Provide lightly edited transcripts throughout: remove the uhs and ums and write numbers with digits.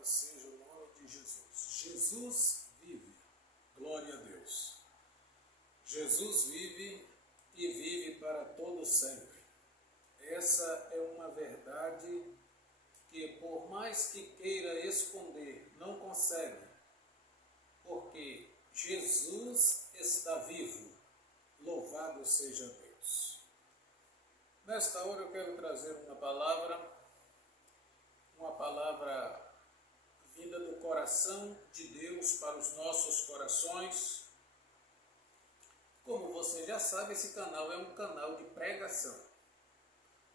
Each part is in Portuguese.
Louvado seja o nome de Jesus. Jesus vive. Glória a Deus. Jesus vive e vive para todo sempre. Essa é uma verdade que, por mais que queira esconder, não consegue, porque Jesus está vivo. Louvado seja Deus. Nesta hora eu quero trazer uma palavra vinda do coração de Deus para os nossos corações. Como você já sabe, esse canal é um canal de pregação.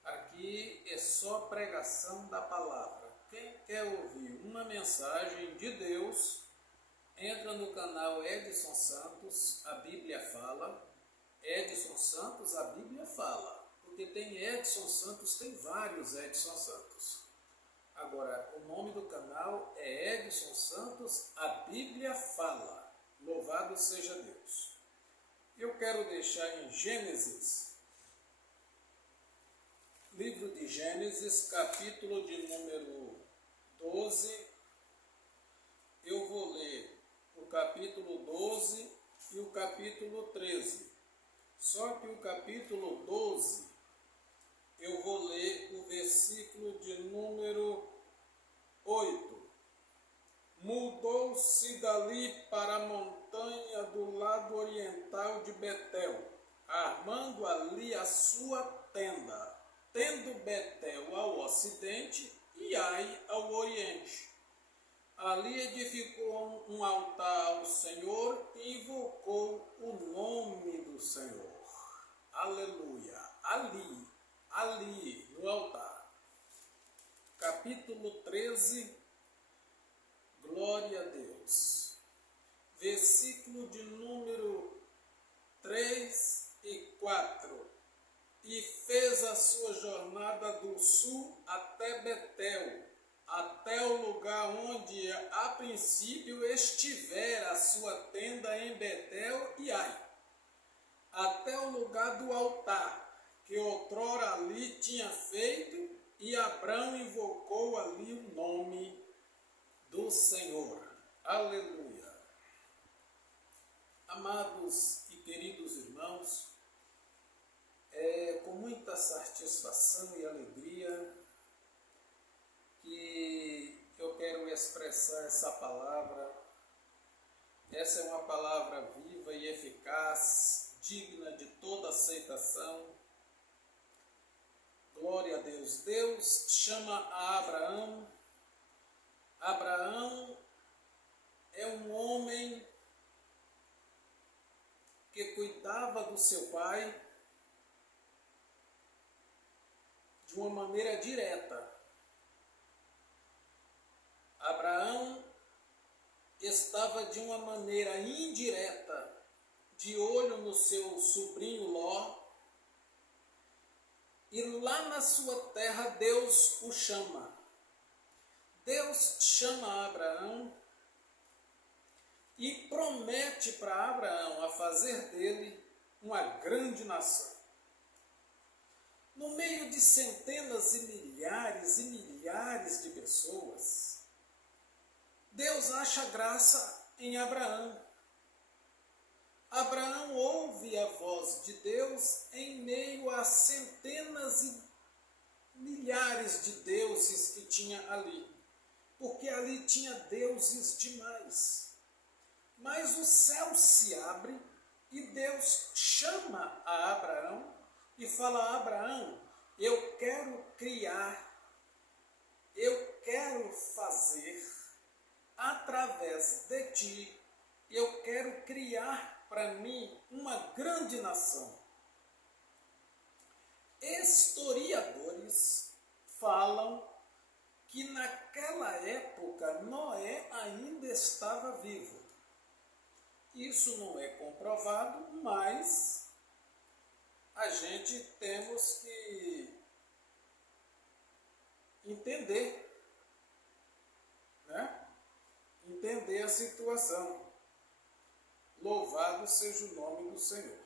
Aqui é só pregação da palavra. Quem quer ouvir uma mensagem de Deus, entra no canal Edson Santos, a Bíblia fala. Edson Santos, a Bíblia fala. Porque tem Edson Santos, tem vários Edson Santos. Agora, o nome do canal é Edson Santos, a Bíblia fala. Louvado seja Deus. Eu quero deixar em Gênesis, livro de Gênesis, capítulo de número 12. Eu vou ler o capítulo 12 e o capítulo 13. Só que o capítulo 12, eu vou ler o versículo de número 8. Mudou-se dali para a montanha do lado oriental de Betel, armando ali a sua tenda, tendo Betel ao ocidente e Ai ao oriente. Ali edificou um altar ao Senhor e invocou o nome do Senhor. Aleluia! Ali no altar. Capítulo 13, glória a Deus. Versículo de número 3 e 4. E fez a sua jornada do sul até Betel, até o lugar onde a princípio estivera a sua tenda em Betel e Ai, até o lugar do altar, que outrora ali tinha feito, e Abrão invocou ali o nome do Senhor. Aleluia. Amados e queridos irmãos, é com muita satisfação e alegria que eu quero expressar essa palavra. Essa é uma palavra viva e eficaz, digna de toda aceitação. Glória a Deus. Deus chama a Abraão. Abraão é um homem que cuidava do seu pai de uma maneira direta. Abraão estava de uma maneira indireta, de olho no seu sobrinho Ló, e lá na sua terra Deus o chama. Deus chama Abraão e promete para Abraão a fazer dele uma grande nação. No meio de centenas e milhares de pessoas, Deus acha graça em Abraão. Abraão ouve a voz de Deus em meio a centenas e milhares de deuses que tinha ali, porque ali tinha deuses demais. Mas o céu se abre e Deus chama a Abraão e fala: a Abraão, eu quero criar, eu quero fazer através de ti, eu quero criar para mim uma grande nação. Historiadores falam que naquela época Noé ainda estava vivo. Isso não é comprovado, mas a gente temos que entender, né? Entender a situação. Louvado seja o nome do Senhor.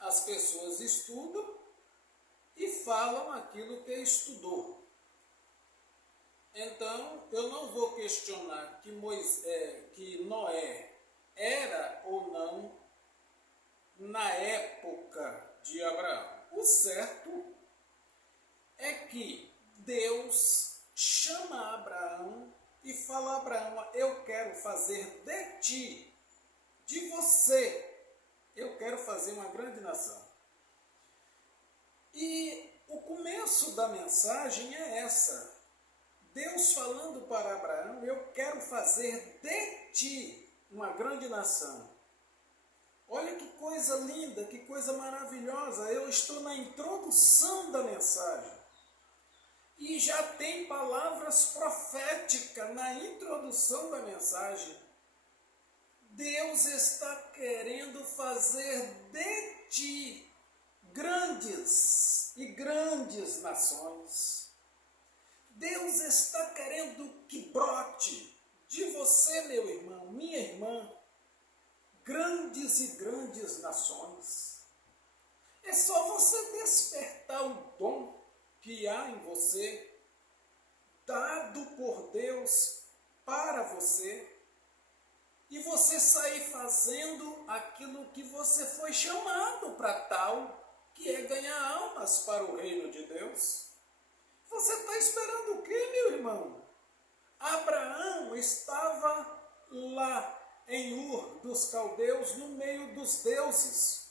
As pessoas estudam e falam aquilo que estudou. Então, eu não vou questionar que Noé era ou não na época de Abraão. O certo é que Deus chama Abraão e fala a Abraão: eu quero fazer de ti, de você, eu quero fazer uma grande nação. E o começo da mensagem é essa. Deus falando para Abraão: eu quero fazer de ti uma grande nação. Olha que coisa linda, que coisa maravilhosa. Eu estou na introdução da mensagem. E já tem palavras proféticas na introdução da mensagem. Deus está querendo fazer de ti grandes e grandes nações. Deus está querendo que brote de você, meu irmão, minha irmã, grandes e grandes nações. É só você despertar o dom que há em você, dado por Deus para você, e você sair fazendo aquilo que você foi chamado para tal, que é ganhar almas para o reino de Deus. Você está esperando o quê, meu irmão? Abraão estava lá em Ur dos caldeus, no meio dos deuses.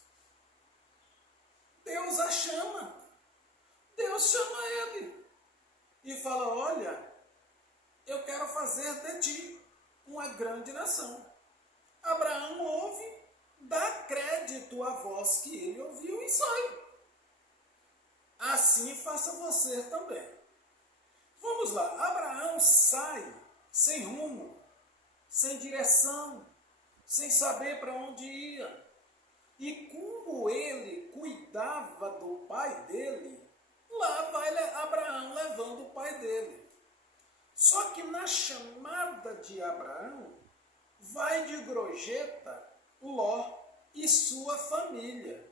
Deus a chama. Deus chama ele e fala: olha, eu quero fazer de ti uma grande nação. Abraão ouve, dá crédito à voz que ele ouviu e sai. Assim faça você também. Vamos lá, Abraão sai sem rumo, sem direção, sem saber para onde ia. E como ele cuidava do pai dele, lá vai Abraão levando o pai dele. Só que na chamada de Abraão, vai de gorjeta Ló e sua família.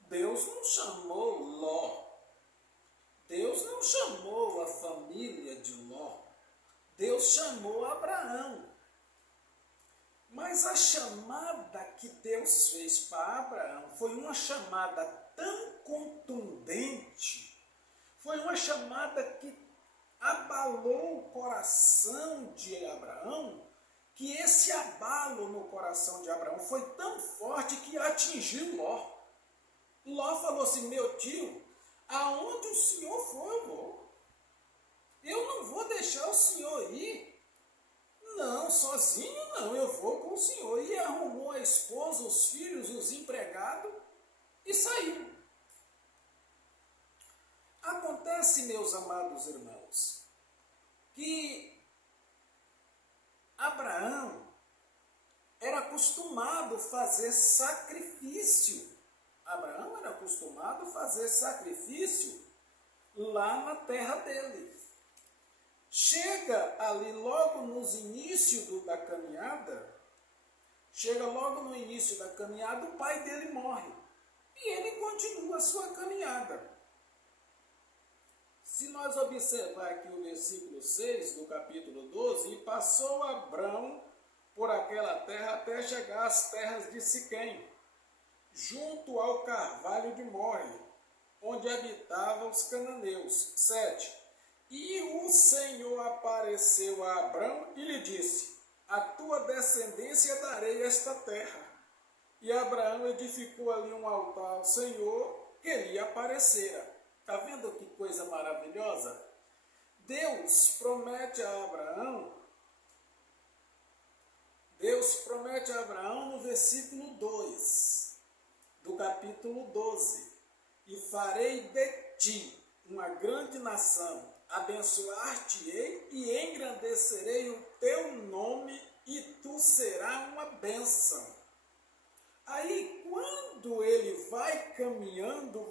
Deus não chamou Ló. Deus não chamou a família de Ló. Deus chamou Abraão. Mas a chamada que Deus fez para Abraão foi uma chamada tão contundente, foi uma chamada que abalou o coração de Abraão, que esse abalo no coração de Abraão foi tão forte que atingiu Ló. Ló falou assim: meu tio, aonde o senhor for eu vou. Eu não vou deixar o senhor ir. Não, sozinho não, eu vou com o senhor. E arrumou a esposa, os filhos, os empregados e saiu. Acontece, meus amados irmãos, que Abraão era acostumado a fazer sacrifício. Abraão era acostumado a fazer sacrifício lá na terra dele. Chega ali logo nos inícios da caminhada, o pai dele morre. E ele continua a sua caminhada. Se nós observar aqui o versículo 6 do capítulo 12, e passou Abrão por aquela terra até chegar às terras de Siquém, junto ao carvalho de More, onde habitavam os cananeus. 7. E o Senhor apareceu a Abrão e lhe disse: a tua descendência darei esta terra. E Abraão edificou ali um altar ao Senhor que lhe aparecera. Está vendo que coisa maravilhosa? Deus promete a Abraão no versículo 2 do capítulo 12: e farei de ti uma grande nação, abençoar-te-ei e engrandecerei o teu nome, e tu serás uma bênção. Aí, quando ele vai caminhando,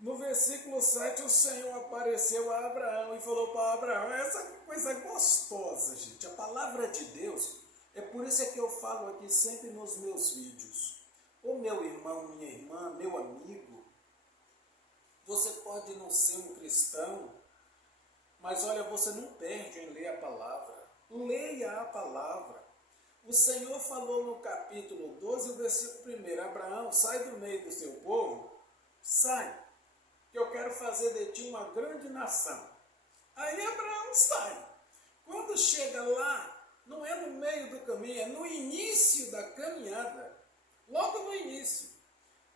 no versículo 7, o Senhor apareceu a Abraão e falou para Abraão: essa coisa gostosa, gente, a palavra de Deus, é por isso que eu falo aqui sempre nos meus vídeos. Ô meu irmão, minha irmã, meu amigo, você pode não ser um cristão, Mas olha, você não perde em ler a palavra. Leia a palavra. O Senhor falou no capítulo 12, o versículo 1, Abraão, sai do meio do seu povo, sai, que eu quero fazer de ti uma grande nação. Aí Abraão sai. Quando chega lá, não é no meio do caminho, é no início da caminhada, logo no início.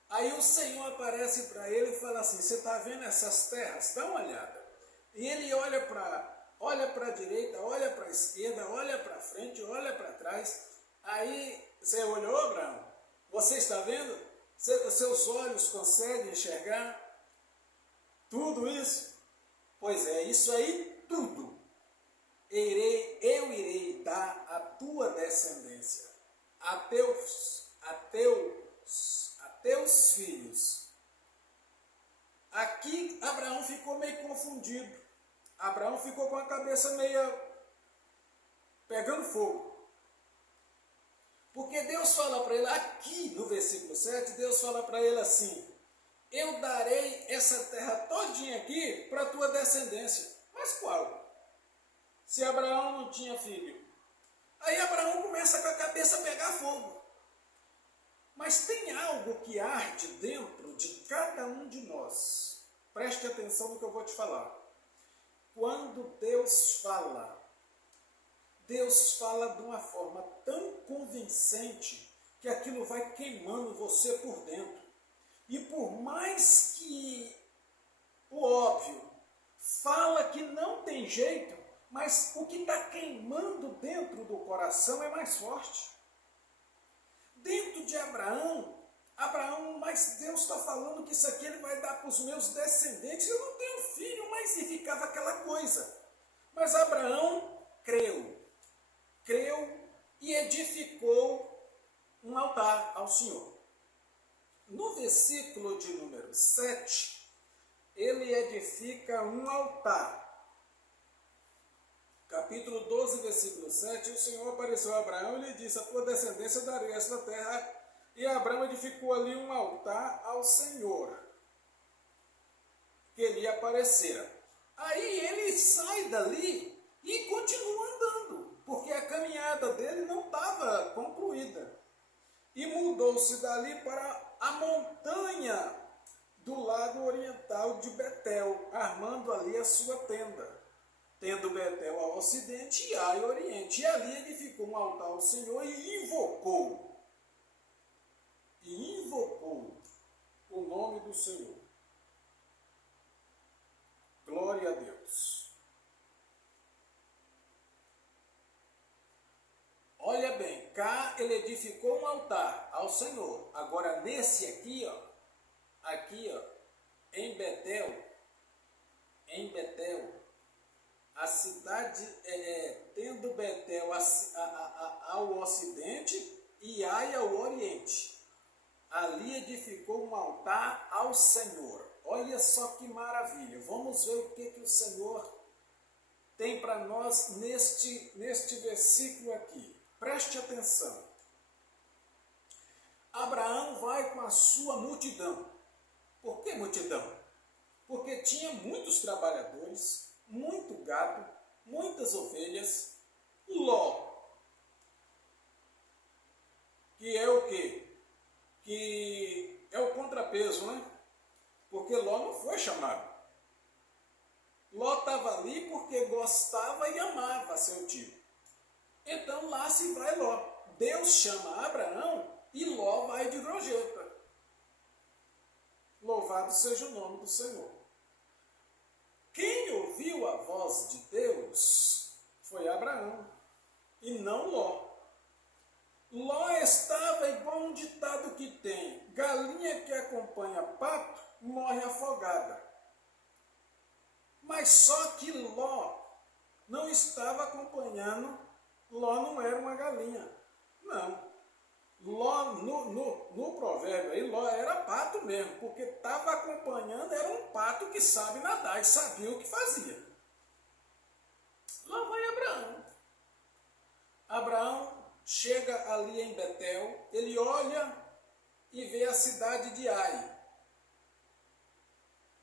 Aí o Senhor aparece para ele e fala assim, você está vendo essas terras? Dá uma olhada. E ele olha para a direita, olha para a esquerda, olha para frente, olha para trás. Aí, você olhou, Abraão? Você está vendo? Seus olhos conseguem enxergar tudo isso? Pois é, isso aí tudo. Eu irei dar a tua descendência, a teus filhos. Aqui Abraão ficou meio confundido. Abraão ficou com a cabeça meio pegando fogo. Porque Deus fala para ele, aqui no versículo 7, Deus fala para ele assim, eu darei essa terra todinha aqui para a tua descendência. Mas qual? Se Abraão não tinha filho. Aí Abraão começa com a cabeça a pegar fogo. Mas tem algo que arde dentro de cada um de nós. Preste atenção no que eu vou te falar. Quando Deus fala de uma forma tão convincente que aquilo vai queimando você por dentro. E por mais que o óbvio fala que não tem jeito, mas o que está queimando dentro do coração é mais forte. Dentro de Abraão, mas Deus está falando que isso aqui ele vai dar para os meus descendentes. Eu não tenho filho, mas e ficava aquela coisa. Mas Abraão creu e edificou um altar ao Senhor. No versículo de número 7, ele edifica um altar. Capítulo 12, versículo 7, o Senhor apareceu a Abraão e lhe disse, a tua descendência darei esta terra. E Abraão edificou ali um altar ao Senhor, que lhe aparecera. Aí ele sai dali e continua andando, porque a caminhada dele não estava concluída. E mudou-se dali para a montanha do lado oriental de Betel, armando ali a sua tenda, tendo Betel ao ocidente e Ai ao oriente. E ali edificou um altar ao Senhor e invocou o nome do Senhor. Glória a Deus. Olha bem, cá ele edificou um altar ao Senhor. Agora nesse aqui, em Betel, a cidade, tendo Betel ao ocidente e Ai ao oriente. Ali edificou um altar ao Senhor. Olha só que maravilha. Vamos ver o que o Senhor tem para nós neste versículo aqui. Preste atenção. Abraão vai com a sua multidão. Por que multidão? Porque tinha muitos trabalhadores, muito gado, muitas ovelhas. Ló, que é o quê? Que é o contrapeso, né? Porque Ló não foi chamado. Ló estava ali porque gostava e amava seu tio. Então lá se vai Ló. Deus chama Abraão e Ló vai de gorjeta. Louvado seja o nome do Senhor. Quem ouviu a voz de Deus foi Abraão e não Ló. Ló estava igual um ditado que tem: galinha que acompanha pato morre afogada. Mas só que Ló não estava acompanhando, Ló não era uma galinha. Não. Ló, no provérbio aí, Ló era pato mesmo, porque estava acompanhando, era um pato que sabe nadar e sabia o que fazia. Lá vai Abraão. Abraão chega ali em Betel, ele olha e vê a cidade de Ai.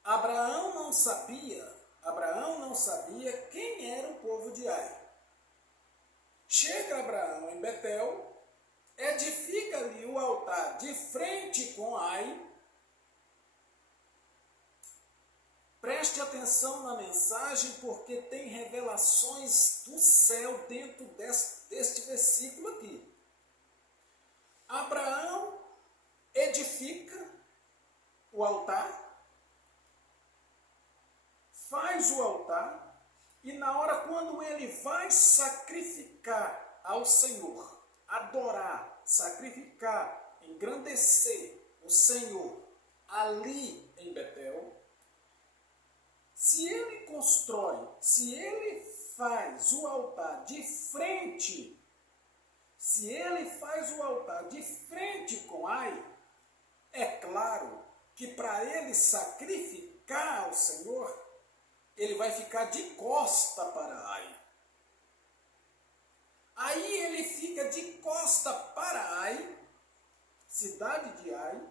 Abraão não sabia Abraão não sabia quem era o povo de Ai. Chega Abraão em Betel, edifica ali o altar de frente com Ai. Preste atenção na mensagem, porque tem revelações do céu dentro deste versículo aqui. Abraão edifica o altar, faz o altar, e na hora quando ele vai sacrificar ao Senhor, adorar, sacrificar, engrandecer o Senhor ali em Betel, se ele constrói, se ele faz o altar de frente, se ele faz o altar de frente com Ai, é claro que para ele sacrificar ao Senhor, ele vai ficar de costa para Ai. Aí ele fica de costa para Ai, cidade de Ai,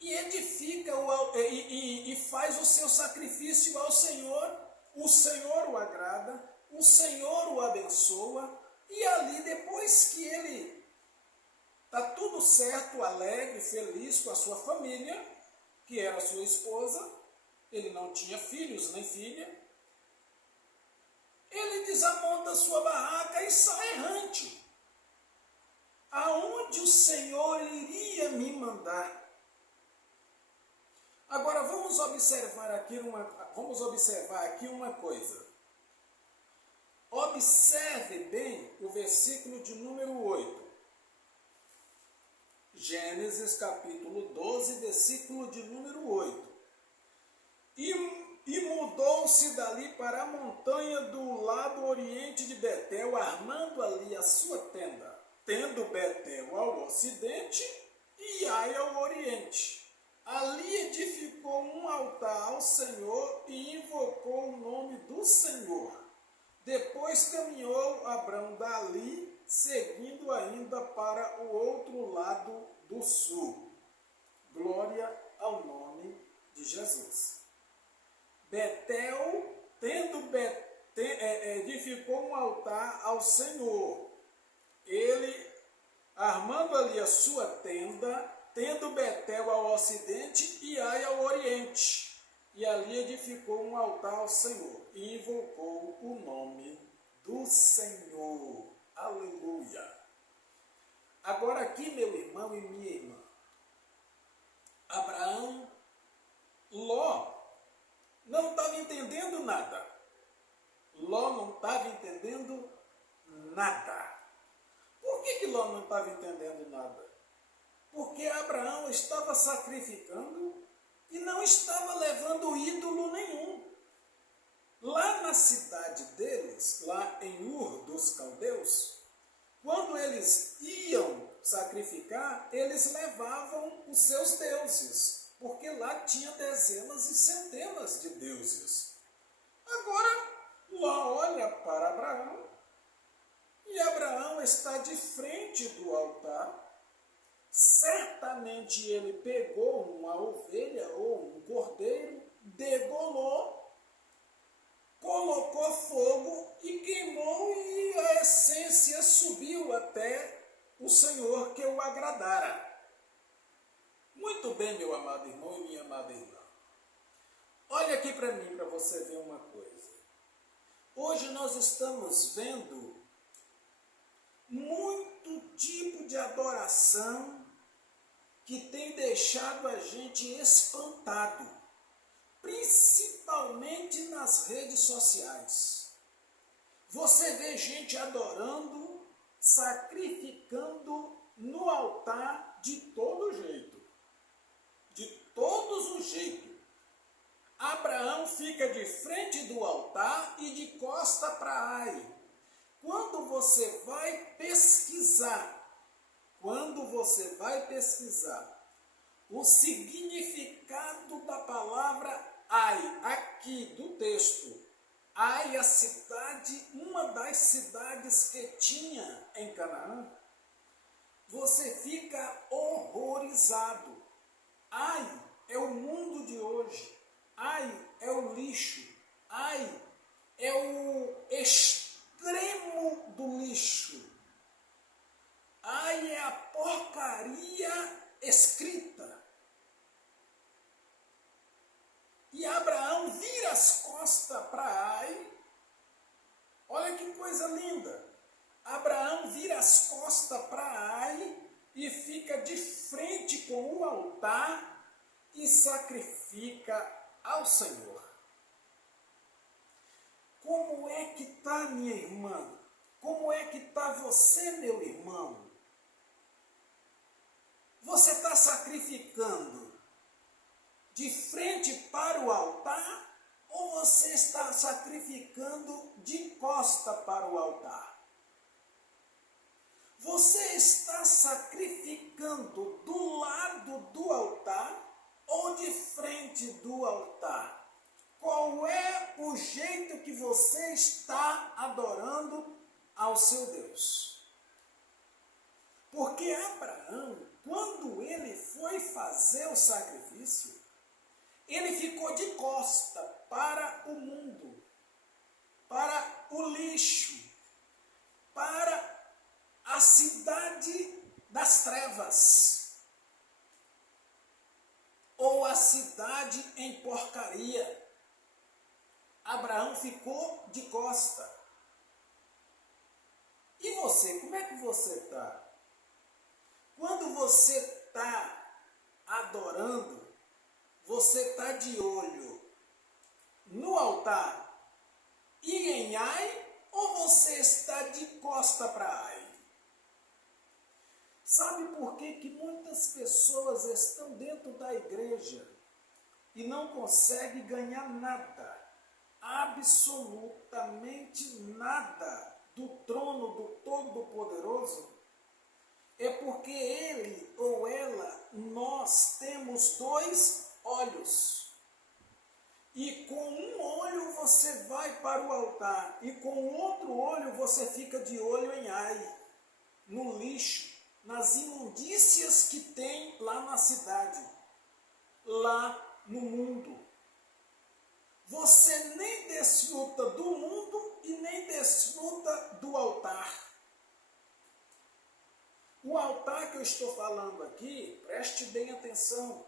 e edifica e faz o seu sacrifício ao Senhor. O Senhor o agrada, o Senhor o abençoa, e ali depois que ele está tudo certo, alegre, feliz com a sua família, que era sua esposa, ele não tinha filhos nem filha, ele desamonta sua barraca e sai errante. Aonde o Senhor iria me mandar? Agora vamos observar aqui uma coisa. Observe bem o versículo de número 8. Gênesis capítulo 12, versículo de número 8. E mudou-se dali para a montanha do lado oriente de Betel, armando ali a sua tenda, tendo Betel ao ocidente e Ai ao oriente. Ali edificou um altar ao Senhor e invocou o nome do Senhor. Depois caminhou Abrão dali, seguindo ainda para o outro lado do sul. Glória ao nome de Jesus. Betel, edificou um altar ao Senhor. Ele, armando ali a sua tenda, tendo Betel ao ocidente e Ai ao oriente. E ali edificou um altar ao Senhor e invocou o nome do Senhor. Aleluia! Agora aqui, meu irmão e minha irmã, Abraão, Ló, não estava entendendo nada. Ló não estava entendendo nada. Por que Ló não estava entendendo nada? Porque Abraão estava sacrificando e não estava levando ídolo nenhum. Lá na cidade deles, lá em Ur dos Caldeus, quando eles iam sacrificar, eles levavam os seus deuses, porque lá tinha dezenas e centenas de deuses. Agora, Ló olha para Abraão, e Abraão está de frente do altar. Certamente ele pegou uma ovelha ou um cordeiro, degolou, colocou fogo e queimou, e a essência subiu até o Senhor que o agradara. Muito bem, meu amado irmão e minha amada irmã. Olha aqui para mim, para você ver uma coisa. Hoje nós estamos vendo muito tipo de adoração que tem deixado a gente espantado, principalmente nas redes sociais. Você vê gente adorando, sacrificando no altar de todo jeito. De todos os jeitos. Abraão fica de frente do altar e de costa para Ai. Quando você vai pesquisar o significado da palavra Ai, aqui do texto, Ai, a cidade, uma das cidades que tinha em Canaã, você fica horrorizado. Ai é o mundo de hoje. Ai é o lixo. Ai é o extremo do lixo. Ai é a porcaria escrita. E Abraão vira as costas para Ai. Olha que coisa linda. Abraão vira as costas para Ai e fica de frente com o altar e sacrifica ao Senhor. Como é que está, minha irmã? Como é que está você, meu irmão? Você está sacrificando de frente para o altar ou você está sacrificando de costa para o altar? Você está sacrificando do lado do altar ou de frente do altar? Qual é o jeito que você está adorando ao seu Deus? Porque Abraão, quando ele foi fazer o sacrifício, ele ficou de costa para o mundo, para o lixo, para a cidade das trevas, ou a cidade em porcaria. Abraão ficou de costa. E você, como é que você está? Quando você está adorando, você está de olho no altar e em Ai, ou você está de costa para Ai? Sabe por que muitas pessoas estão dentro da igreja e não conseguem ganhar nada, absolutamente nada, do trono do Todo-Poderoso? É porque ele ou ela, nós temos dois olhos. E com um olho você vai para o altar, e com o outro olho você fica de olho em Ai, no lixo, nas imundícias que tem lá na cidade, lá no mundo. Você nem desfruta do mundo e nem desfruta do altar. O altar que eu estou falando aqui, preste bem atenção,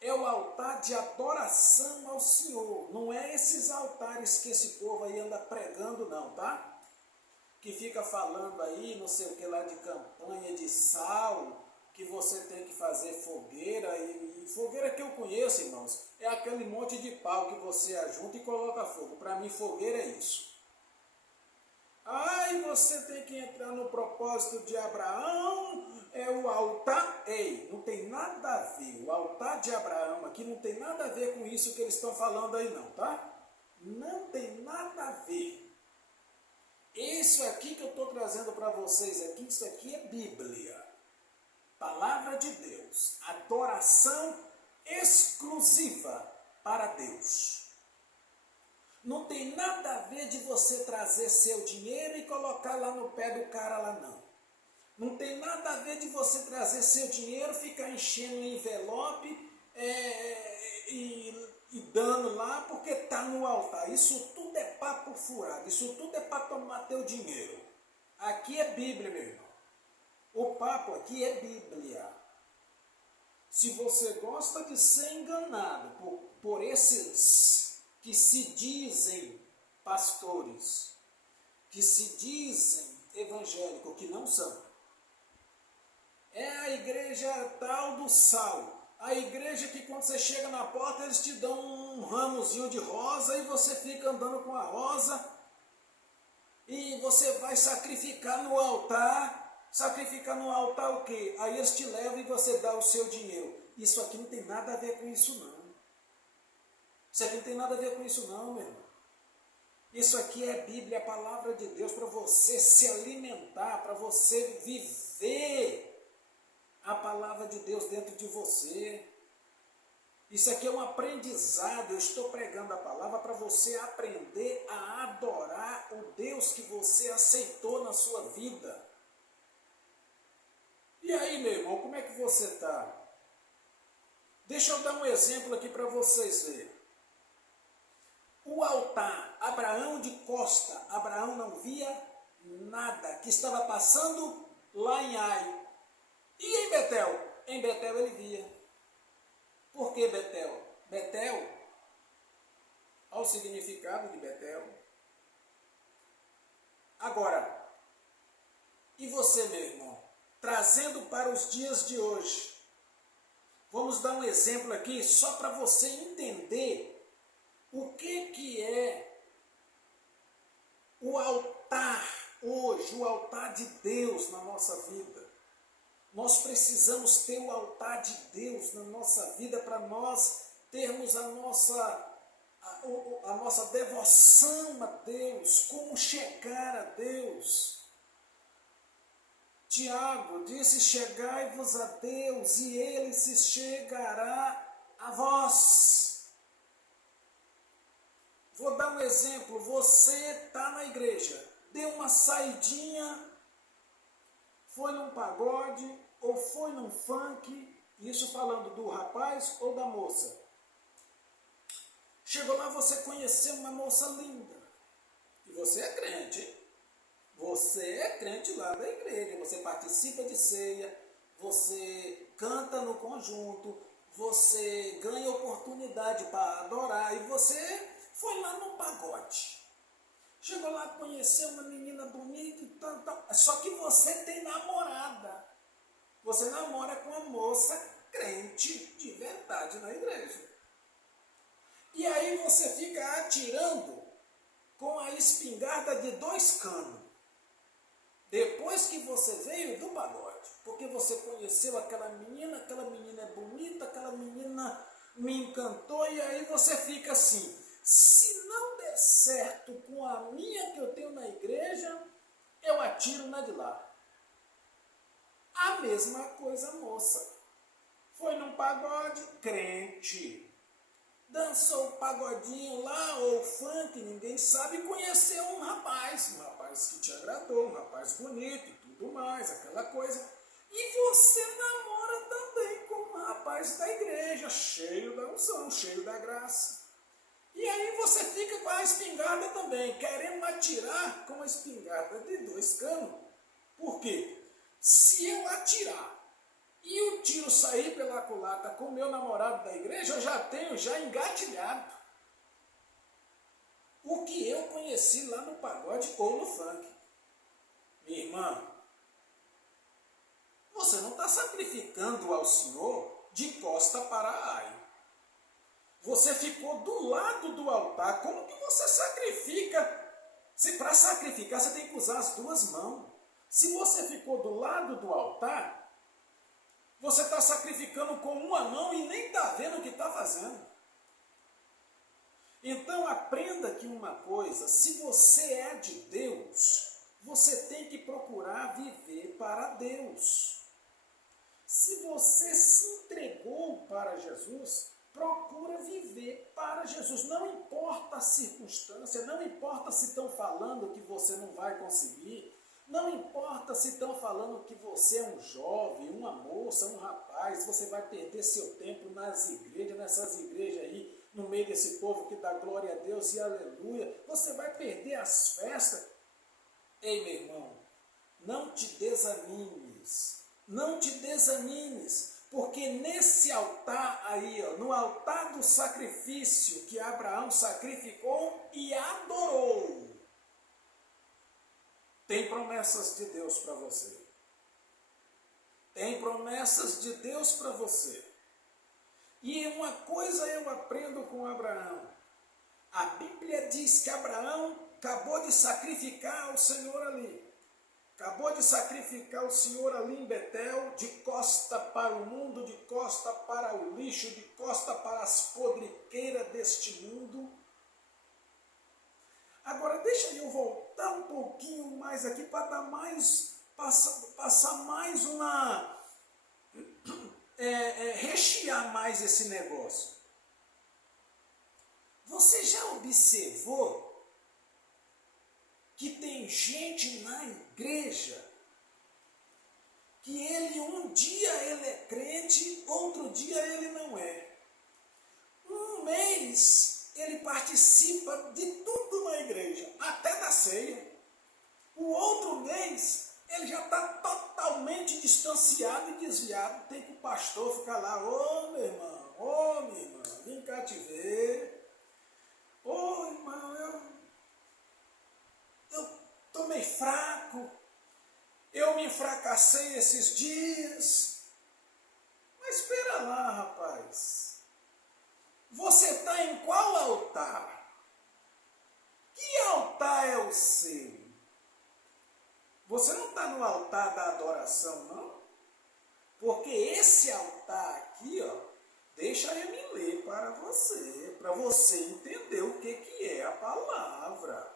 é o altar de adoração ao Senhor. Não é esses altares que esse povo aí anda pregando não, tá? Que fica falando aí, não sei o que lá, de campanha de sal, que você tem que fazer fogueira, e fogueira que eu conheço, irmãos, é aquele monte de pau que você ajunta e coloca fogo. Para mim, fogueira é isso. Ai, você tem que entrar no propósito de Abraão, é o altar. Ei, não tem nada a ver, o altar de Abraão aqui não tem nada a ver com isso que eles estão falando aí não, tá? Não tem nada a ver. Isso aqui que eu estou trazendo para vocês aqui, isso aqui é Bíblia, palavra de Deus, adoração exclusiva para Deus. Não tem nada a ver de você trazer seu dinheiro e colocar lá no pé do cara lá não. Não tem nada a ver de você trazer seu dinheiro, ficar enchendo o envelope e dando lá porque está no altar. Isso tudo é papo furado, isso tudo é para tomar teu dinheiro. Aqui é Bíblia, meu irmão. O papo aqui é Bíblia. Se você gosta de ser enganado por esses que se dizem pastores, que se dizem evangélicos, que não são, é a igreja tal do sal, a igreja que quando você chega na porta eles te dão um ramozinho de rosa e você fica andando com a rosa e você vai sacrificar no altar o quê? Aí eles te levam e você dá o seu dinheiro. Isso aqui não tem nada a ver com isso não. Isso aqui não tem nada a ver com isso não, meu irmão. Isso aqui é Bíblia, a palavra de Deus, para você se alimentar, para você viver a palavra de Deus dentro de você. Isso aqui é um aprendizado, eu estou pregando a palavra para você aprender a adorar o Deus que você aceitou na sua vida. E aí, meu irmão, como é que você está? Deixa eu dar um exemplo aqui para vocês verem. o altar, Abraão de costa, Abraão não via nada que estava passando lá em Ai. E em Betel? Em Betel ele via. Por que Betel? Betel, olha o significado de Betel. Agora, e você, meu irmão? Trazendo para os dias de hoje. Vamos dar um exemplo aqui só para você entender o que é o altar hoje, o altar de Deus na nossa vida. Nós precisamos ter o altar de Deus na nossa vida para nós termos a nossa devoção a Deus, como chegar a Deus. Tiago disse, chegai-vos a Deus e Ele se chegará a vós. Vou dar um exemplo, você está na igreja, deu uma saidinha, foi num pagode ou foi num funk, isso falando do rapaz ou da moça. Chegou lá, você conheceu uma moça linda, e você é crente, hein? Você é crente lá da igreja, você participa de ceia, você canta no conjunto, você ganha oportunidade para adorar e você foi lá no pagode. Chegou lá, conheceu uma menina bonita e tal. Só que você tem namorada. Você namora com uma moça crente de verdade na igreja. E aí você fica atirando com a espingarda de 2 canos. Depois que você veio do pagode, porque você conheceu aquela menina é bonita, aquela menina me encantou, e aí você fica assim, se não der certo com a minha que eu tenho na igreja, eu atiro na de lá. A mesma coisa, moça. Foi num pagode, crente. Dançou o pagodinho lá, ou funk, ninguém sabe, conheceu um rapaz que te agradou, um rapaz bonito e tudo mais, aquela coisa. E você namora também com um rapaz da igreja, cheio da unção, cheio da graça. E aí você fica com a espingarda também, querendo atirar com a espingarda de 2 canos. Por quê? Se eu atirar e o tiro sair pela culatra com o meu namorado da igreja, eu já tenho engatilhado o que eu conheci lá no pagode ou no funk. Minha irmã, você não está sacrificando ao Senhor de costa para a Ai. Você ficou do lado do altar. Como que você sacrifica? Se para sacrificar você tem que usar as 2 mãos. Se você ficou do lado do altar, você está sacrificando com uma mão e nem está vendo o que está fazendo. Então aprenda que uma coisa, se você é de Deus, você tem que procurar viver para Deus. Se você se entregou para Jesus, procura viver para Jesus. Não importa a circunstância, não importa se estão falando que você não vai conseguir, não importa se estão falando que você é um jovem, uma moça, um rapaz, você vai perder seu tempo nas igrejas, nessas igrejas aí, no meio desse povo que dá glória a Deus e aleluia, você vai perder as festas. Ei, meu irmão, não te desanimes, não te desanimes, porque nesse altar aí, ó, no altar do sacrifício que Abraão sacrificou e adorou, tem promessas de Deus para você. Tem promessas de Deus para você. E uma coisa eu aprendo com Abraão. A Bíblia diz que Abraão acabou de sacrificar ao Senhor ali. Acabou de sacrificar o Senhor ali em Betel, de costa para o mundo, de costa para o lixo, de costa para as podriqueiras deste mundo. Agora deixa eu voltar um pouquinho mais aqui para dar mais, passar mais uma, rechear mais esse negócio. Você já observou que tem gente na igreja que um dia ele é crente, outro dia ele não é. Um mês ele participa de tudo na igreja, até da ceia. O outro mês, ele já está totalmente distanciado e desviado. Tem que o pastor ficar lá, ô meu irmão, ô minha irmã, vem cá te ver. Ô irmão, eu estou meio fraco, eu me fracassei esses dias. Mas espera lá, rapaz. Você está em qual altar? Que altar é o seu? Você não está no altar da adoração, não? Porque esse altar aqui, ó, deixa eu me ler para você entender o que é a palavra.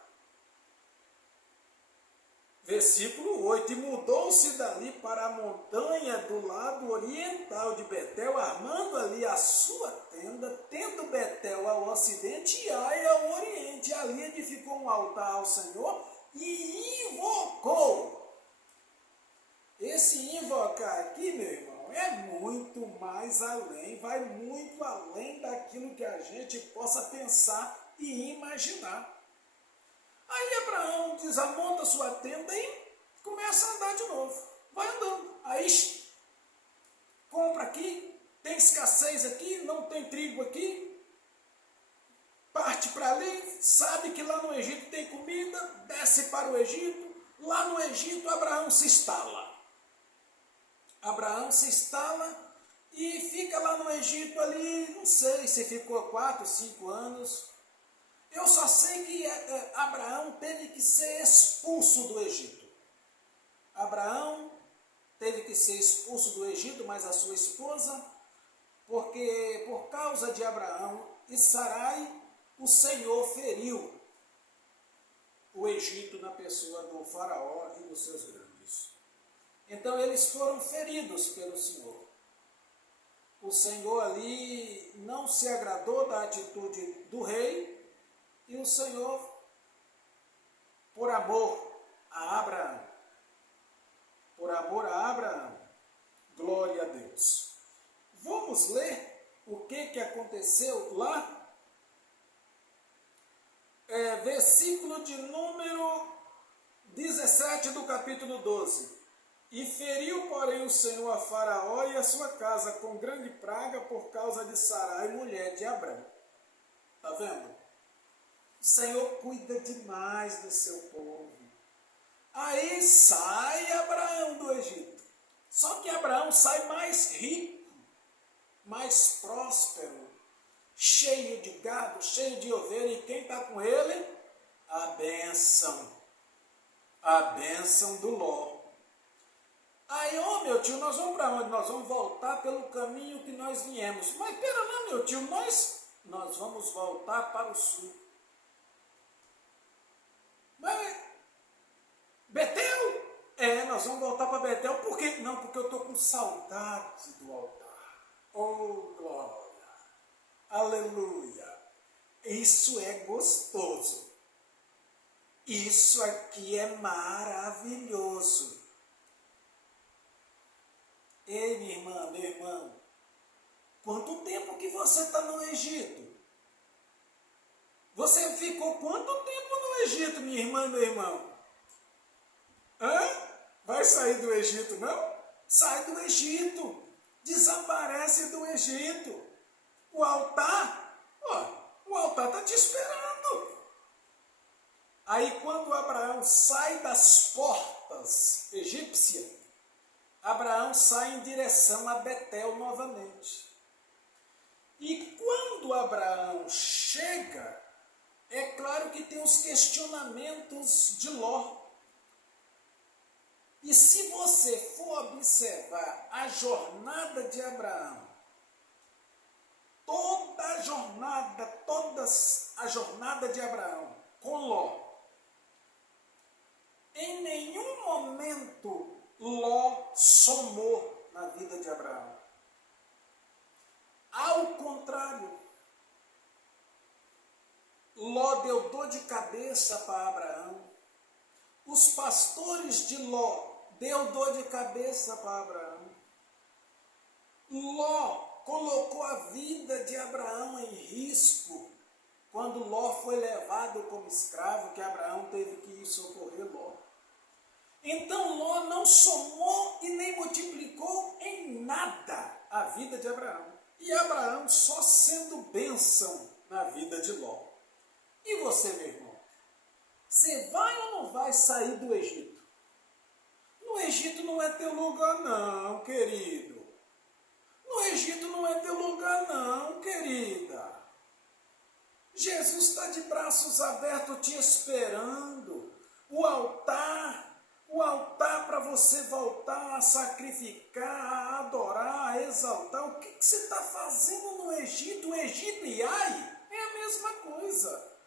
Versículo 8, e mudou-se dali para a montanha do lado oriental de Betel, armando ali a sua tenda, tendo Betel ao ocidente e Ai ao oriente. Ali edificou um altar ao Senhor e invocou. Esse invocar aqui, meu irmão, é muito mais além, vai muito além daquilo que a gente possa pensar e imaginar. Aí Abraão desamonta sua tenda e começa a andar de novo. Vai andando. Aí compra aqui, tem escassez aqui, não tem trigo aqui. Parte para ali, sabe que lá no Egito tem comida, desce para o Egito. Lá no Egito Abraão se instala. Abraão se instala e fica lá no Egito ali, não sei se ficou 4, 5 anos. Eu só sei que Abraão teve que ser expulso do Egito. Abraão teve que ser expulso do Egito, mas a sua esposa, porque por causa de Abraão e Sarai, o Senhor feriu o Egito na pessoa do faraó e dos seus grandes. Então eles foram feridos pelo Senhor. O Senhor ali não se agradou da atitude do rei, e o Senhor, por amor a Abraão, glória a Deus. Vamos ler o que aconteceu lá? Versículo de número 17 do capítulo 12. E feriu, porém, o Senhor a Faraó e a sua casa com grande praga por causa de Sarai, mulher de Abrão. Está vendo? O Senhor cuida demais do seu povo. Aí sai Abraão do Egito. Só que Abraão sai mais rico, mais próspero, cheio de gado, cheio de ovelha. E quem está com ele? A bênção do Ló. Aí, meu tio, nós vamos para onde? Nós vamos voltar pelo caminho que nós viemos. Mas pera lá, meu tio, nós vamos voltar para o sul. Mas, Betel? Nós vamos voltar para Betel. Por quê? Não, porque eu estou com saudade do altar. Oh, glória! Aleluia! Isso é gostoso. Isso aqui é maravilhoso. Ei, minha irmã, meu irmão, quanto tempo que você está no Egito? Você ficou quanto tempo no Egito, minha irmã e meu irmão? Vai sair do Egito, não? Sai do Egito. Desaparece do Egito. O altar está te esperando. Aí quando Abraão sai das portas egípcias, Abraão sai em direção a Betel novamente. E quando Abraão chega, é claro que tem os questionamentos de Ló. E se você for observar a jornada de Abraão, toda a jornada de Abraão com Ló, em nenhum momento Ló somou na vida de Abraão. Ao contrário, Ló deu dor de cabeça para Abraão. Os pastores de Ló deu dor de cabeça para Abraão. Ló colocou a vida de Abraão em risco quando Ló foi levado como escravo, que Abraão teve que ir socorrer Ló. Então Ló não somou e nem multiplicou em nada a vida de Abraão. E Abraão só sendo bênção na vida de Ló. E você, meu irmão? Você vai ou não vai sair do Egito? No Egito não é teu lugar não, querido. No Egito não é teu lugar não, querida. Jesus está de braços abertos te esperando. O altar para você voltar a sacrificar, a adorar, a exaltar. O que você está fazendo no Egito? O Egito e Ai é a mesma coisa.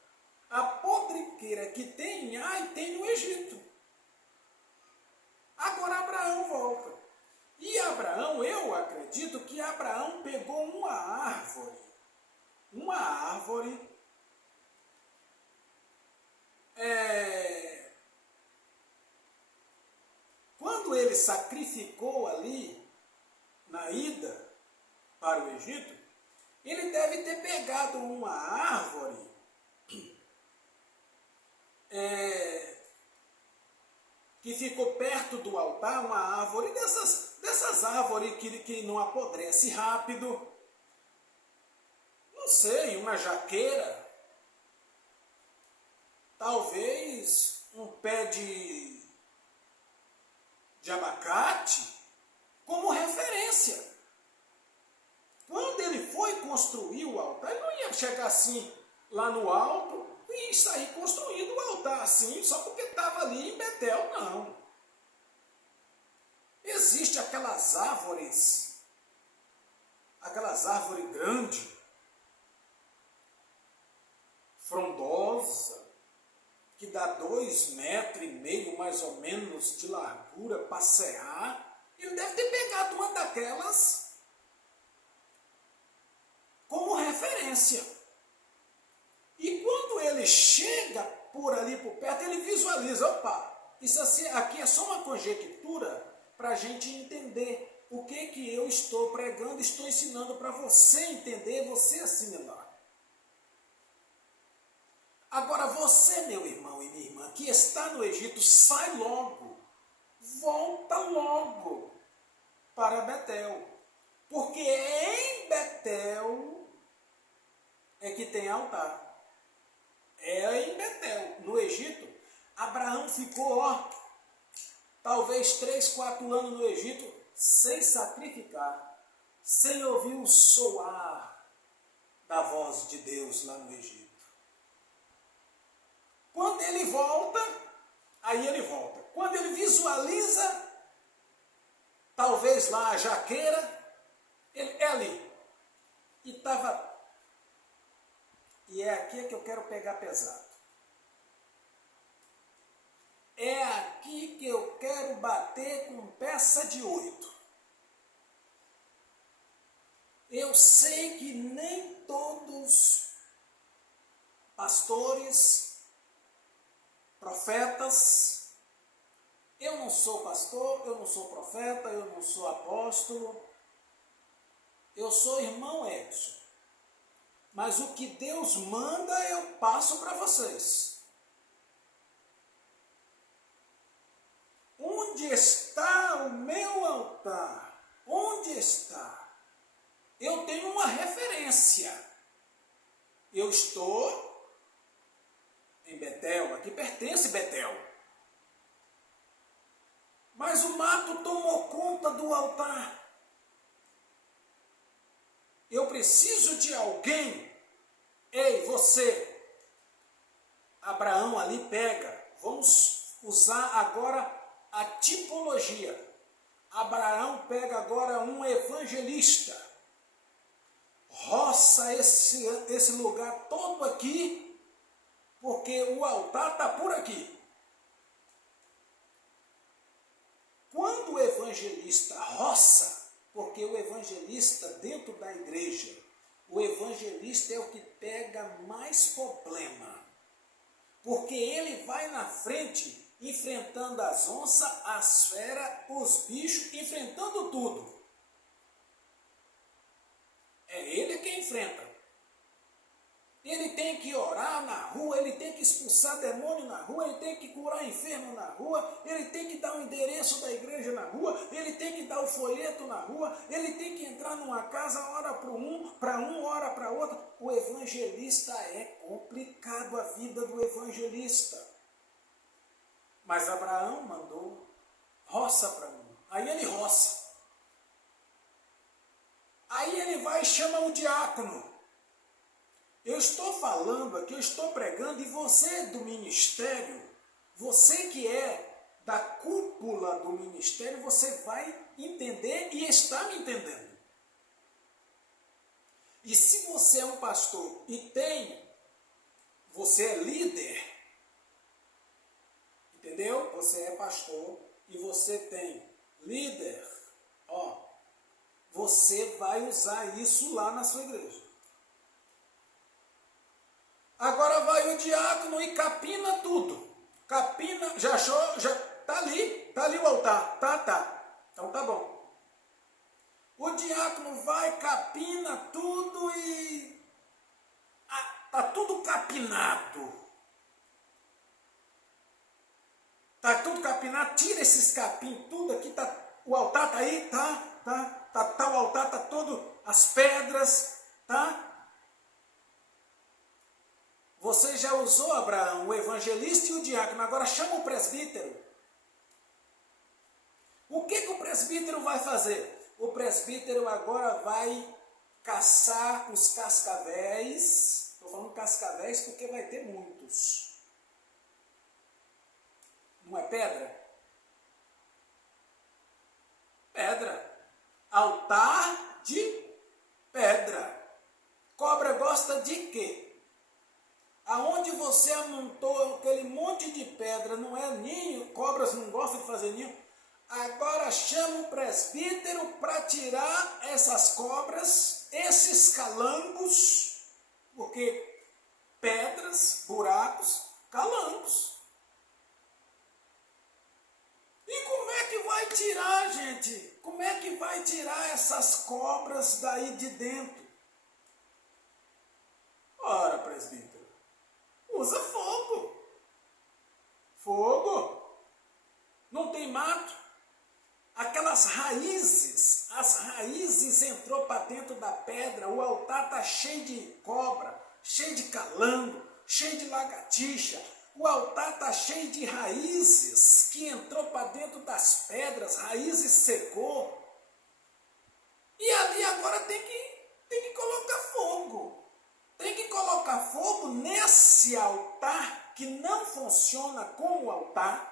A podriqueira que tem em Ai tem no Egito. Agora Abraão volta. E Abraão, eu acredito que Abraão pegou uma árvore, quando ele sacrificou ali, na ida para o Egito, ele deve ter pegado uma árvore que ficou perto do altar, uma árvore dessas árvores que não apodrece rápido, não sei, uma jaqueira, talvez um pé de abacate, como referência. Quando ele foi construir o altar, ele não ia chegar assim lá no alto e sair construindo o altar assim, só porque estava ali em Betel, não. Existem aquelas árvores grandes, frondosa, que dá 2,5 metros mais ou menos de largura para serrar. Ele deve ter pegado uma daquelas como referência. E quando ele chega por ali por perto, ele visualiza, opa, isso aqui é só uma conjectura para a gente entender o que eu estou pregando, estou ensinando para você entender, você assimilar. Agora você, meu irmão e minha irmã, que está no Egito, sai logo, volta logo para Betel, porque em Betel é que tem altar. É em Betel, no Egito. Abraão ficou, talvez 3, 4 anos no Egito, sem sacrificar, sem ouvir o soar da voz de Deus lá no Egito. Quando ele volta, aí ele volta. Quando ele visualiza, talvez lá a jaqueira, ele é ali. E é aqui que eu quero pegar pesado. É aqui que eu quero bater com peça de 8. Eu sei que nem todos pastores, profetas, eu não sou pastor, eu não sou profeta, eu não sou apóstolo, eu sou irmão Edson. Mas o que Deus manda eu passo para vocês. Onde está o meu altar? Onde está? Eu tenho uma referência. Eu estou em Betel, aqui pertence Betel. Mas o mato tomou conta do altar. Eu preciso de alguém. Ei, você. Abraão ali pega. Vamos usar agora a tipologia. Abraão pega agora um evangelista. Roça esse lugar todo aqui, porque o altar está por aqui. Quando o evangelista roça, porque o evangelista dentro da igreja, o evangelista é o que pega mais problema. Porque ele vai na frente, enfrentando as onças, as feras, os bichos, enfrentando tudo. É ele quem enfrenta. Ele tem que orar na rua, ele tem que expulsar demônio na rua, ele tem que curar enfermo na rua, ele tem que dar o endereço da igreja na rua, ele tem que dar o folheto na rua, ele tem que entrar numa casa, ora para um, ora para outro. O evangelista é complicado, a vida do evangelista. Mas Abraão mandou, roça para mim. Aí ele roça. Aí ele vai e chama o diácono. Eu estou falando aqui, eu estou pregando, e você do ministério, você que é da cúpula do ministério, você vai entender e está me entendendo. E se você é um pastor e você é líder, entendeu? Você é pastor e você tem líder, você vai usar isso lá na sua igreja. Agora vai o diácono e capina tudo. Capina, já achou? Já tá ali o altar. Tá. Então tá bom. O diácono vai, capina tudo e tá tudo capinado. Tá tudo capinado, tira esses capim tudo aqui, o altar tá aí, tá o altar, tá todo as pedras, tá? Você já usou, Abraão, o evangelista e o diácono, agora chama o presbítero. O que o presbítero vai fazer? O presbítero agora vai caçar os cascavéis. Estou falando cascavéis porque vai ter muitos. Não é pedra? Pedra. Altar de pedra. Cobra gosta de quê? Aonde você amontou aquele monte de pedra, não é ninho, cobras não gostam de fazer ninho. Agora chama o presbítero para tirar essas cobras, esses calangos, porque pedras, buracos, calangos. E como é que vai tirar, gente? Como é que vai tirar essas cobras daí de dentro? Ora, presbítero, usa fogo. Fogo. Não tem mato. Aquelas raízes, as raízes entrou para dentro da pedra, o altar está cheio de cobra, cheio de calango, cheio de lagartixa. O altar está cheio de raízes que entrou para dentro das pedras, raízes secou. E ali agora tem que colocar fogo. Tem que colocar fogo nesse altar que não funciona como altar.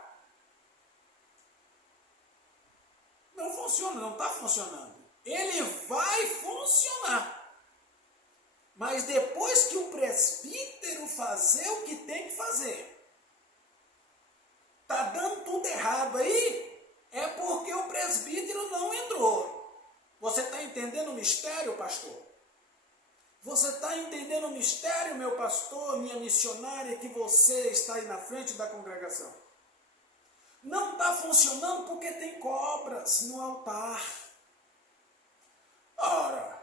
Não funciona, não está funcionando. Ele vai funcionar. Mas depois que o presbítero fazer o que tem que fazer, está dando tudo errado aí, é porque o presbítero não entrou. Você está entendendo o mistério, pastor? Você está entendendo o mistério, meu pastor, minha missionária, que você está aí na frente da congregação? Não está funcionando porque tem cobras no altar. Ora,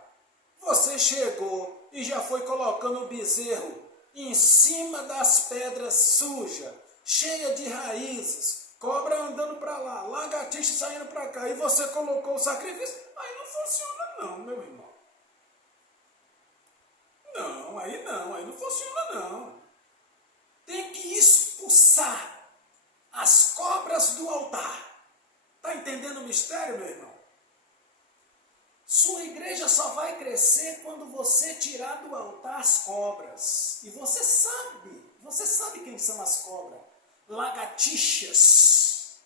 você chegou e já foi colocando o bezerro em cima das pedras sujas, cheia de raízes, cobra andando para lá, lagartixa saindo para cá, e você colocou o sacrifício, aí não funciona não, meu irmão. Aí não funciona não. Tem que expulsar as cobras do altar. Está entendendo o mistério, meu irmão? Sua igreja só vai crescer quando você tirar do altar as cobras. E você sabe quem são as cobras? Lagartixas.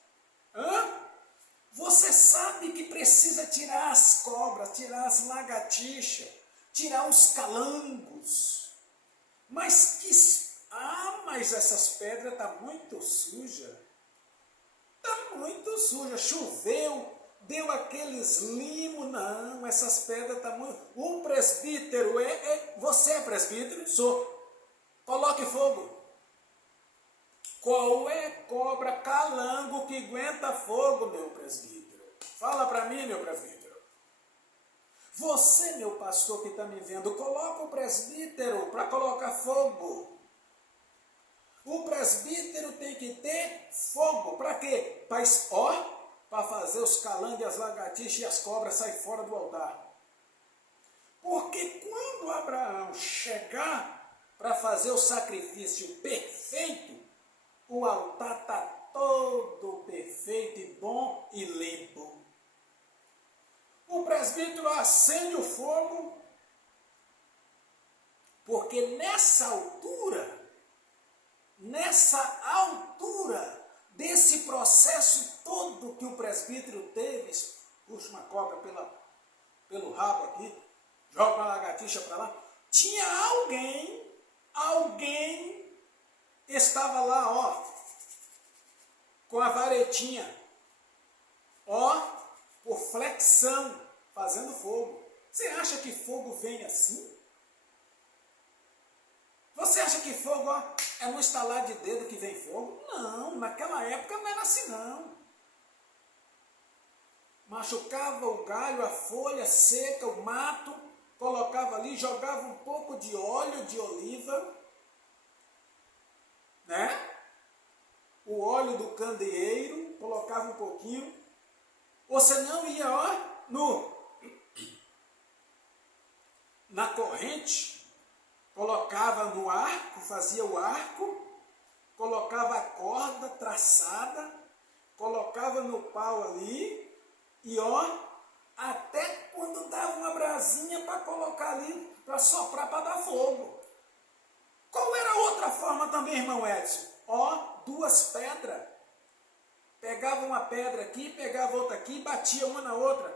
Você sabe que precisa tirar as cobras, tirar as lagartixas, tirar os calangos. Mas essas pedras estão muito sujas. Está muito suja. Choveu, deu aqueles limos. Não, essas pedras estão muito... O presbítero você é presbítero? Sou. Coloque fogo. Qual é cobra calango que aguenta fogo, meu presbítero? Fala para mim, meu presbítero. Você, meu pastor que está me vendo, coloca o presbítero para colocar fogo. O presbítero tem que ter fogo. Para quê? Para fazer os calangos, as lagartixas e as cobras sair fora do altar. Porque quando Abraão chegar para fazer o sacrifício perfeito, o altar está todo perfeito e bom e limpo. O presbítero acende o fogo, porque nessa altura desse processo todo que o presbítero teve, puxa uma cobra pelo rabo aqui, joga uma lagartixa para lá, tinha alguém estava lá, com a varetinha, por flexão, fazendo fogo. Você acha que fogo vem assim? Você acha que fogo é no estalar de dedo que vem fogo? Não, naquela época não era assim não. Machucava o galho, a folha seca, o mato, colocava ali, jogava um pouco de óleo de oliva, né? O óleo do candeeiro, colocava um pouquinho, ou senão ia, na corrente, colocava no arco, fazia o arco, colocava a corda traçada, colocava no pau ali, e até quando dava uma brasinha para colocar ali, para soprar, para dar fogo. Qual era a outra forma também, irmão Edson? 2 pedras. Pegava uma pedra aqui, pegava outra aqui, batia uma na outra.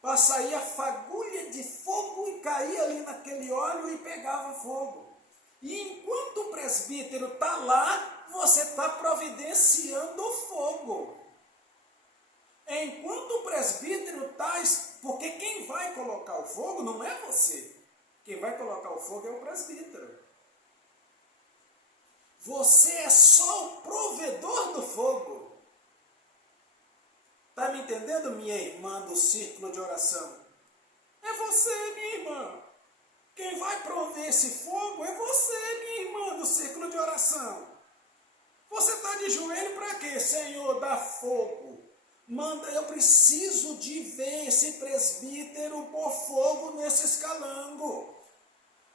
Para sair a fagulha de fogo e caía ali naquele óleo e pegava fogo. E enquanto o presbítero está lá, você está providenciando o fogo. Enquanto o presbítero está... Porque quem vai colocar o fogo não é você. Quem vai colocar o fogo é o presbítero. Você é só o provedor do fogo. Está me entendendo, minha irmã do círculo de oração? É você, minha irmã. Quem vai prover esse fogo é você, minha irmã do círculo de oração. Você está de joelho para quê? Senhor, dá fogo. Manda, eu preciso de ver esse presbítero pôr fogo nesses calangos.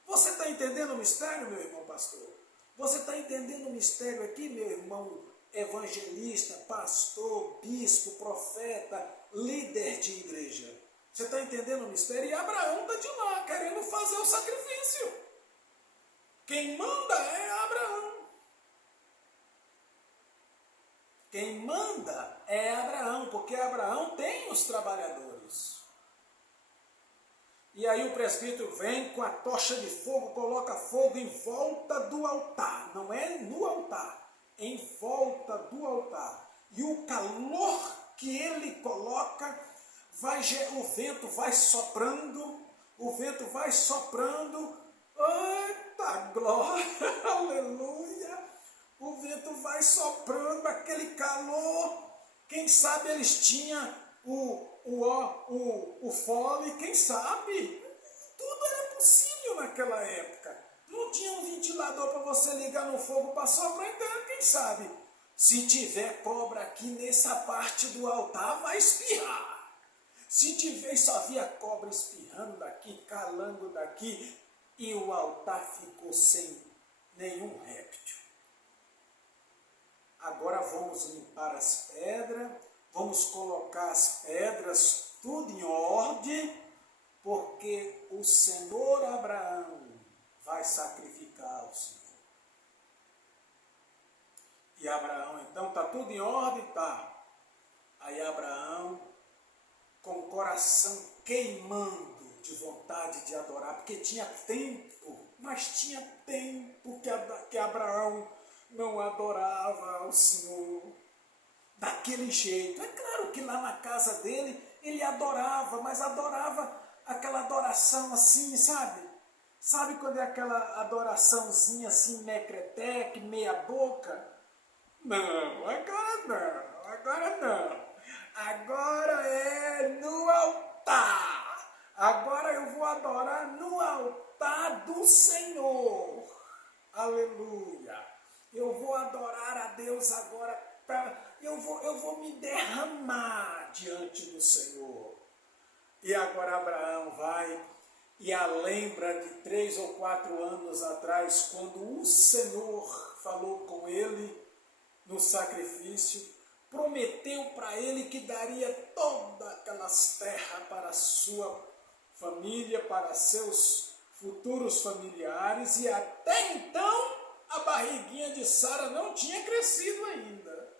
Você está entendendo o mistério, meu irmão pastor? Você está entendendo o mistério aqui, meu irmão evangelista, pastor, bispo, profeta, líder de igreja? Você está entendendo o mistério? E Abraão está de lá, querendo fazer o sacrifício. Quem manda é Abraão. Quem manda é Abraão, porque Abraão tem os trabalhadores. E aí o presbítero vem com a tocha de fogo, coloca fogo em volta do altar. Não é no altar, em volta do altar. E o calor que ele coloca, o vento vai soprando, Eita glória, aleluia. O vento vai soprando, aquele calor. Quem sabe eles tinham o fole, quem sabe? Tudo era possível naquela época. Não tinha um ventilador para você ligar no fogo para soprar, então quem sabe? Se tiver cobra aqui nessa parte do altar, vai espirrar. Se tiver, só via cobra espirrando daqui, calando daqui, e o altar ficou sem nenhum réptil. Agora vamos limpar as pedras, vamos colocar as pedras tudo em ordem, porque o Senhor Abraão vai sacrificar o Senhor. E Abraão, então, está tudo em ordem? Tá. Aí Abraão, com o coração queimando de vontade de adorar, porque tinha tempo, mas tinha tempo que Abraão não adorava ao Senhor daquele jeito. É claro que lá na casa dele, ele adorava, mas adorava aquela adoração assim, sabe? Sabe quando é aquela adoraçãozinha assim, mecreteque, meia boca? Não, agora não. Agora é no altar. altar. Agora eu vou adorar no altar do Senhor. Aleluia. Eu vou adorar a Deus agora. Eu vou me derramar diante do Senhor. E agora Abraão vai e a lembra de 3 ou 4 anos atrás, quando o Senhor falou com ele no sacrifício, prometeu para ele que daria todas aquelas terras para a sua família, para seus futuros familiares, e até então a barriguinha de Sara não tinha crescido ainda.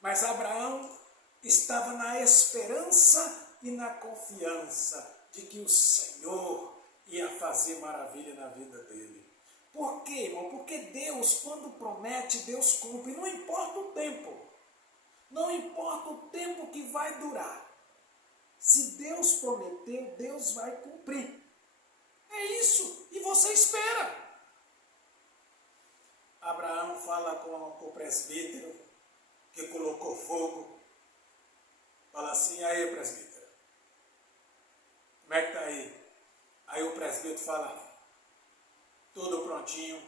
Mas Abraão estava na esperança e na confiança de que o Senhor ia fazer maravilha na vida dele. Por quê, irmão? Porque Deus, quando promete, Deus cumpre. Não importa o tempo. Não importa o tempo que vai durar. Se Deus prometeu, Deus vai cumprir. É isso. E você espera. Abraão fala com o presbítero que colocou fogo. Fala assim: aí, presbítero, como é que está aí? Aí o presbítero fala: tudo prontinho,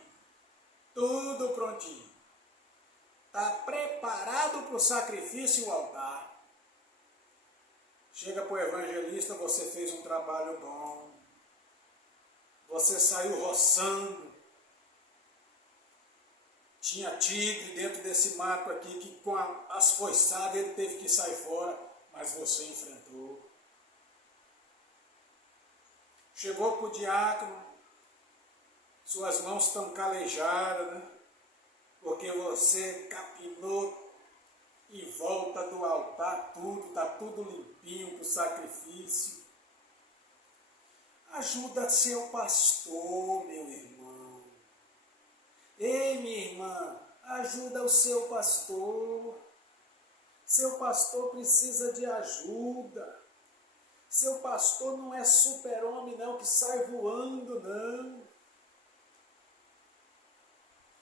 tudo prontinho. Está preparado para o sacrifício e o altar. Chega para o evangelista: você fez um trabalho bom. Você saiu roçando. Tinha tigre dentro desse mato aqui que com as foiçadas ele teve que sair fora, mas você enfrentou. Chegou para o diácono: suas mãos estão calejadas, né? Porque você capinou em volta do altar tudo, está tudo limpinho para o sacrifício. Ajuda seu pastor, meu irmão. Ei, minha irmã, ajuda o seu pastor. Seu pastor precisa de ajuda. Seu pastor não é super-homem, não, que sai voando, não.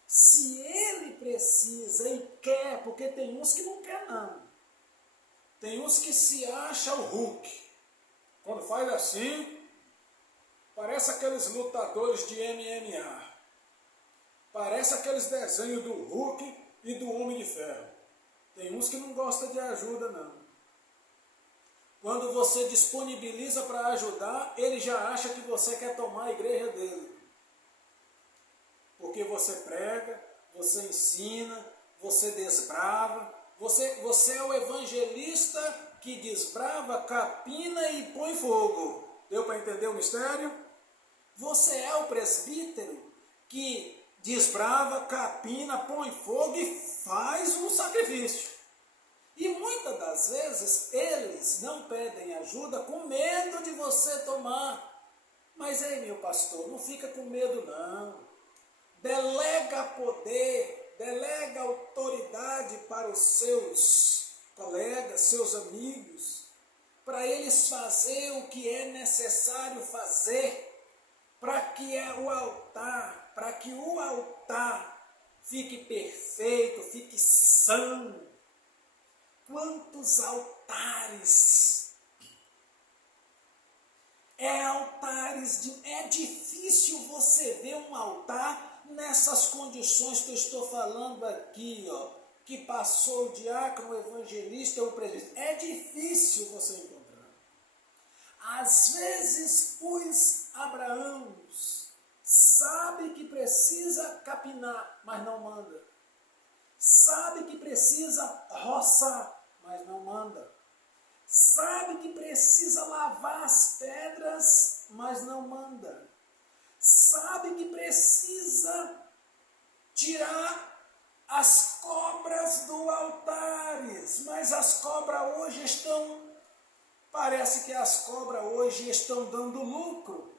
Se ele precisa e quer, porque tem uns que não quer, não. Tem uns que se acha o Hulk. Quando faz assim, parece aqueles lutadores de MMA. Parece aqueles desenhos do Hulk e do Homem de Ferro. Tem uns que não gostam de ajuda, não. Quando você disponibiliza para ajudar, ele já acha que você quer tomar a igreja dele. Porque você prega, você ensina, você desbrava. Você é o evangelista que desbrava, capina e põe fogo. Deu para entender o mistério? Você é o presbítero que desbrava, capina, põe fogo e faz um sacrifício. E muitas das vezes eles não pedem ajuda com medo de você tomar. Mas ei, meu pastor, não fica com medo não. Delega poder, delega autoridade para os seus colegas, seus amigos, para eles fazer o que é necessário fazer, para que o altar fique perfeito, fique são. Quantos altares? É difícil você ver um altar nessas condições que eu estou falando aqui, ó, que passou o diácono, o evangelista, o presbítero. É difícil você encontrar. Às vezes os Abraãos sabe que precisa capinar, mas não manda. Sabe que precisa roçar, mas não manda. Sabe que precisa lavar as pedras, mas não manda. Sabe que precisa tirar as cobras do altares, mas as cobras hoje parece que as cobras hoje estão dando lucro.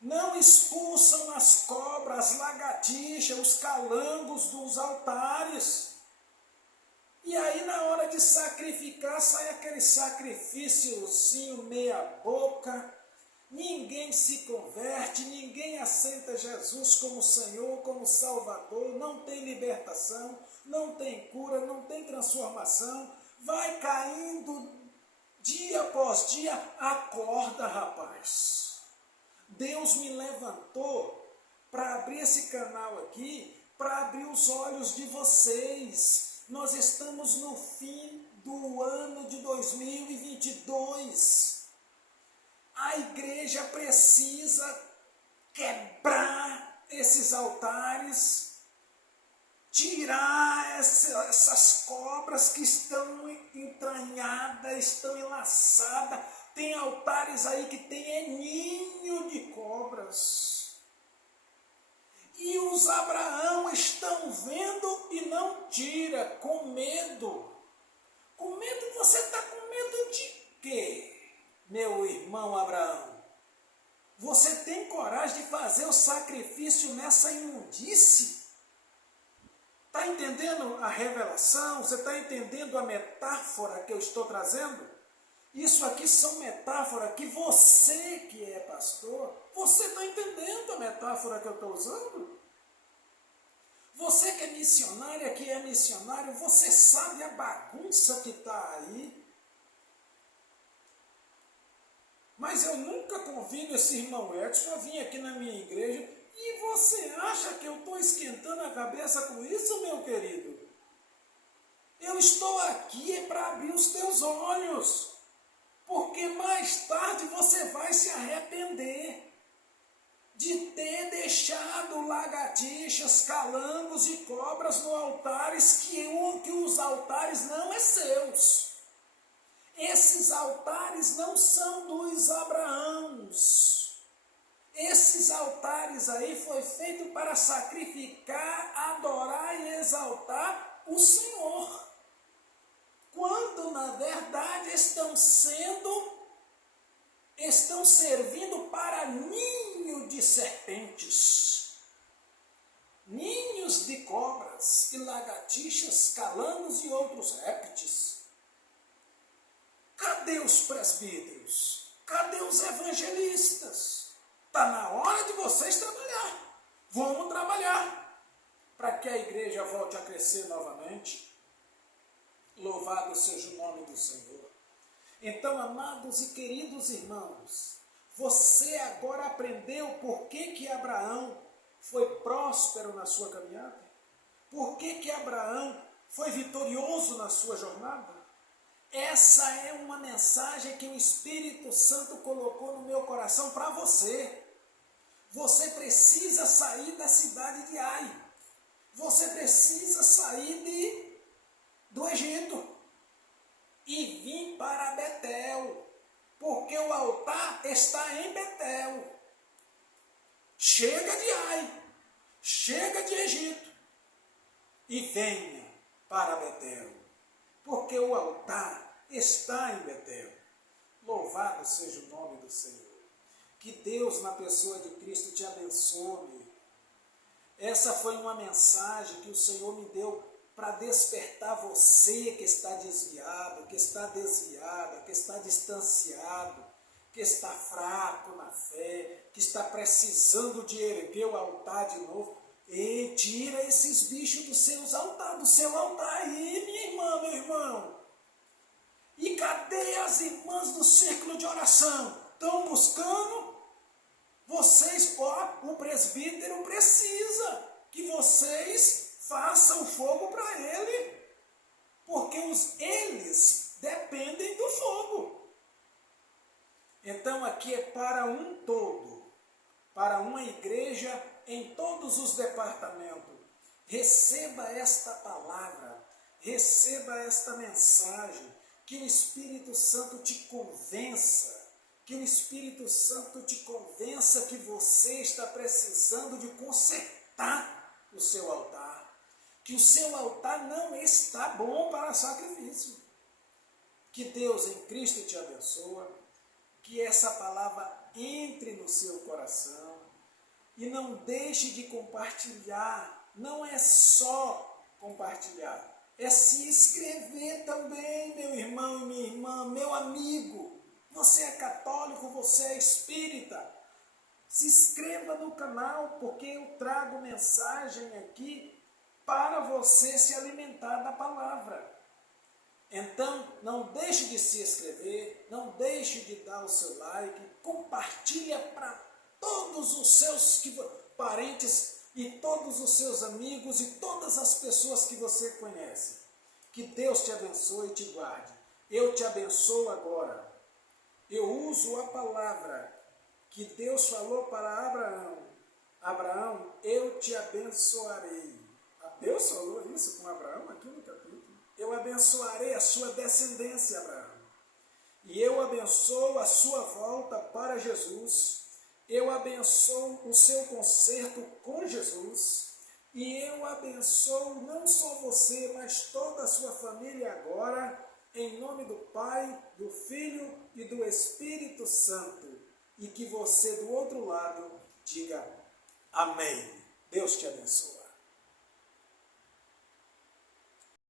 Não expulsam as cobras, as lagartixas, os calangos dos altares. E aí na hora de sacrificar, sai aquele sacrifíciozinho meia boca, ninguém se converte, ninguém aceita Jesus como Senhor, como Salvador, não tem libertação, não tem cura, não tem transformação, vai caindo Dia após dia, acorda, rapaz. Deus me levantou para abrir esse canal aqui, para abrir os olhos de vocês. Nós estamos no fim do ano de 2022. A igreja precisa quebrar esses altares, tirar essas cobras que estão entranhadas, estão enlaçadas. Tem altares aí que tem ninho de cobras. E os Abraão estão vendo e não tira, com medo. Com medo, você está com medo de quê, meu irmão Abraão? Você tem coragem de fazer o sacrifício nessa imundície? Está entendendo a revelação? Você está entendendo a metáfora que eu estou trazendo? Isso aqui são metáforas que você que é pastor, você está entendendo a metáfora que eu estou usando? Você que é missionária, que é missionário, você sabe a bagunça que está aí. Mas eu nunca convido esse irmão Edson a vir aqui na minha igreja. E você acha que eu estou esquentando a cabeça com isso, meu querido? Eu estou aqui para abrir os teus olhos. Porque mais tarde você vai se arrepender de ter deixado lagartixas, calangos e cobras no altares, que os altares não é seus. Esses altares não são dos Abraãos. Esses altares aí foi feito para sacrificar, adorar e exaltar o Senhor. Quando na verdade estão servindo para ninho de serpentes, ninhos de cobras e lagartixas, calangos e outros répteis. Cadê os presbíteros? Cadê os evangelistas? Está na hora de vocês trabalhar. Vamos trabalhar para que a igreja volte a crescer novamente. Louvado seja o nome do Senhor. Então, amados e queridos irmãos, você agora aprendeu por que Abraão foi próspero na sua caminhada? Por que Abraão foi vitorioso na sua jornada? Essa é uma mensagem que o Espírito Santo colocou no meu coração para você. Você precisa sair da cidade de Ai. Você precisa sair do Egito e vir para Betel, porque o altar está em Betel. Chega de Ai, chega de Egito e venha para Betel, porque o altar está em Betel. Louvado seja o nome do Senhor. Que Deus, na pessoa de Cristo, te abençoe. Essa foi uma mensagem que o Senhor me deu para despertar você que está desviado, que está desviada, que está distanciado, que está fraco na fé, que está precisando de erguer o altar de novo. E tira esses bichos do seu altar aí, minha irmã, meu irmão. E cadê as irmãs do círculo de oração? Estão buscando? Vocês, o presbítero precisa que vocês façam fogo para ele, porque eles dependem do fogo. Então aqui é para um todo, para uma igreja em todos os departamentos. Receba esta palavra, receba esta mensagem, que o Espírito Santo te convença, que o Espírito Santo te convença que você está precisando de consertar o seu altar, que o seu altar não está bom para sacrifício. Que Deus em Cristo te abençoe, que essa palavra entre no seu coração e não deixe de compartilhar. Não é só compartilhar, é se inscrever também, meu irmão e minha irmã, meu amigo. Você é católico, você é espírita. Se inscreva no canal, porque eu trago mensagem aqui para você se alimentar da palavra. Então, não deixe de se inscrever, não deixe de dar o seu like, compartilha para todos os seus parentes e todos os seus amigos e todas as pessoas que você conhece. Que Deus te abençoe e te guarde. Eu te abençoo agora. Eu uso a palavra que Deus falou para Abraão. Abraão, eu te abençoarei. Deus falou isso com Abraão aqui no capítulo. Eu abençoarei a sua descendência, Abraão. E eu abençoo a sua volta para Jesus. Eu abençoo o seu concerto com Jesus. E eu abençoo não só você, mas toda a sua família agora, em nome do Pai, do Filho e do Espírito Santo. E que você do outro lado diga amém. Deus te abençoe.